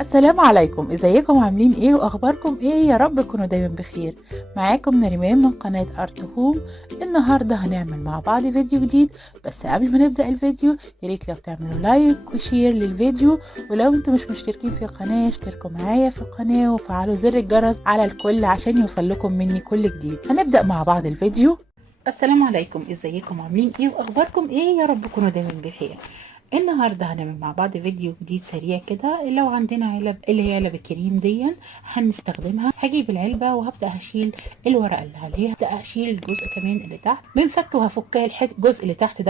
السلام عليكم، ازيكم عاملين ايه واخباركم ايه؟ يا رب تكونوا دايما بخير. معاكم نريمان من قناة ارت هوم. النهاردة هنعمل مع بعض فيديو جديد، بس قبل ما نبدأ الفيديو ياريت لو تعملوا لايك وشير للفيديو، ولو انتم مش مشتركين في القناة اشتركوا معايا في القناة وفعلوا زر الجرس على الكل عشان يوصل لكم مني كل جديد. هنبدأ مع بعض الفيديو. السلام عليكم، ازيكم عاملين ايه واخباركم ايه؟ يا رب تكونوا دايما بخير. النهارده هنعمل مع بعض فيديو جديد سريع كده. لو عندنا علب اللي هي علب الكريم دي هنستخدمها. هجيب العلبه وهبدا هشيل الورقه اللي عليها، هبدا هشيل الجزء كمان اللي تحت بنفك، وهفك الجزء اللي تحت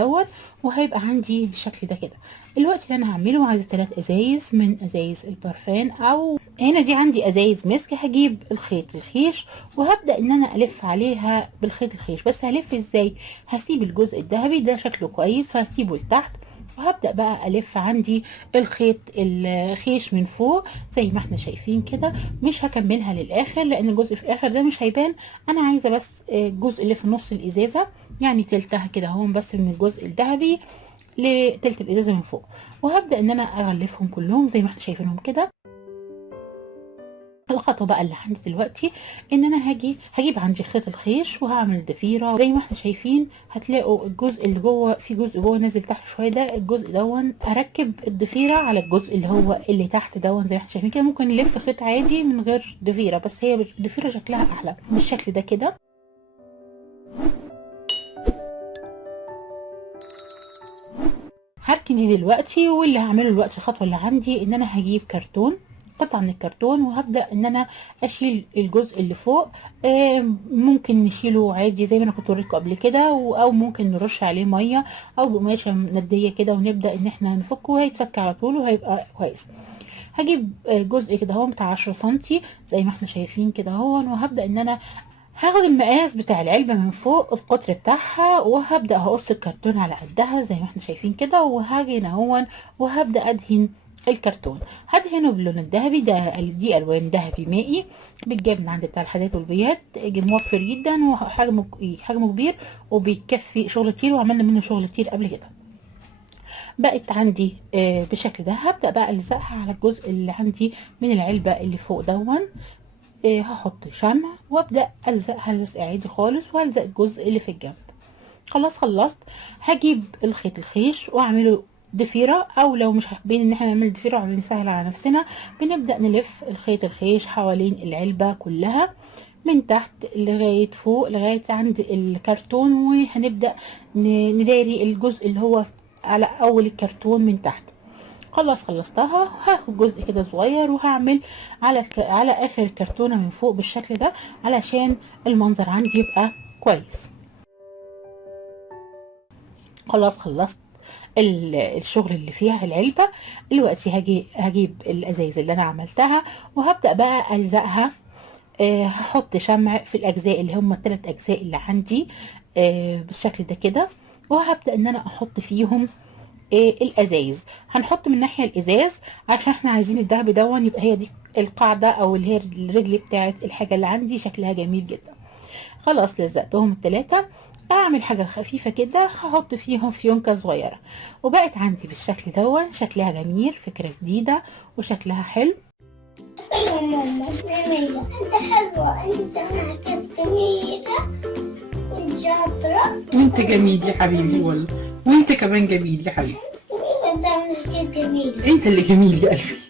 وهيبقى عندي بالشكل ده كده. الوقت اللي انا هعمله عايزه 3 ازايز من ازايز البرفان، او هنا دي عندي ازايز مسك. هجيب الخيط الخيش وهبدا ان انا الف عليها بالخيط الخيش. بس هلف ازاي؟ هسيب الجزء الذهبي ده شكله كويس فهسيبه لتحت، وهبدأ بقى ألف عندي الخيط الخيش من فوق زي ما احنا شايفين كده. مش هكملها للآخر لأن الجزء في الآخر ده مش هيبان. أنا عايزة بس الجزء اللي في نص الإزازة، يعني تلتها كده اهو، بس من الجزء الذهبي لتلت الإزازة من فوق. وهبدأ إن أنا أغلفهم كلهم زي ما احنا شايفينهم كده. الخطوة بقى اللي عندي دلوقتي ان انا هجيب عندي خيط الخيش وهعمل ضفيرة زي ما احنا شايفين. هتلاقوا الجزء اللي جوه، في جزء جوه نازل تحت شوية، ده الجزء دون اركب الضفيرة على الجزء اللي هو اللي تحت دون زي ما احنا شايفين كده. ممكن نلف خيط عادي من غير ضفيرة، بس هي الضفيرة شكلها احلى بالشكل ده كده. هركن دي دلوقتي، واللي هعمله دلوقتي الخطوة اللي عندي ان انا هجيب كرتون، قطعة من الكرتون، وهبدأ ان انا اشيل الجزء اللي فوق. ممكن نشيله عادي زي ما انا كنت وريتكم قبل كده، او ممكن نرش عليه مية او بقماشة مندية كده، ونبدأ ان احنا نفكه وهيتفك على طول وهيبقى كويس. هجيب جزء كده اهو بتاع 10 سنتي زي ما احنا شايفين كده اهو، وهبدأ ان انا هاخد المقاس بتاع العلبة من فوق القطر بتاعها، وهبدأ هقص الكرتون على قدها زي ما احنا شايفين كده، وهاجي هنا وهبدأ ادهن الكرتون. هدهنه باللون الذهبي ده، دي الوان ذهبي مائي بتجاب من عند بتاع الحداد والبيات، موفر جدا وحجمه كبير وبيكفي شغل كتير، وعملنا منه شغل كتير قبل كده. بقت عندي بالشكل ده. هبدأ بقى الزقها على الجزء اللي عندي من العلبة اللي فوق دون. هحط شمع وابدا الزقها لزق عادي خالص، وهلزق الجزء اللي في الجنب. خلاص خلصت. هجيب الخيط الخيش واعمله ضفيره، او لو مش حابين ان احنا نعمل ضفيره وعايزين نسهل على نفسنا، بنبدا نلف الخيط الخيش حوالين العلبه كلها من تحت لغايه فوق لغايه عند الكرتون، وهنبدا نداري الجزء اللي هو على اول الكرتون من تحت. خلاص خلصتها. هاخد جزء كده صغير وهعمل على اخر الكرتونه من فوق بالشكل ده علشان المنظر عندي يبقى كويس. خلاص خلصت الشغل اللي فيها العلبه. دلوقتي هجيب الازايز اللي انا عملتها وهبدا بقى الزقها. هحط شمع في الاجزاء اللي هم ال3 اجزاء اللي عندي بالشكل ده كده، وهبدا ان انا احط فيهم الازايز. هنحط من ناحيه الازاز عشان احنا عايزين الدهب دون يبقى هي دي القاعده او اللي هي الرجل بتاعت الحاجه اللي عندي، شكلها جميل جدا. خلاص لزقتهم ال3. اعمل حاجه خفيفه كده، هحط فيهم فيونكه صغيره، وبقت عندي بالشكل دون. شكلها جميل، فكره جديده وشكلها حلو. يا ماما جميلة، انت حلوة، انت معك جميلة وانت شاطرة. وانت جميل يا حبيبي والله، وانت كمان جميل يا حبيبي. مين ده معك جميلة؟ انت اللي جميل يا قلبي.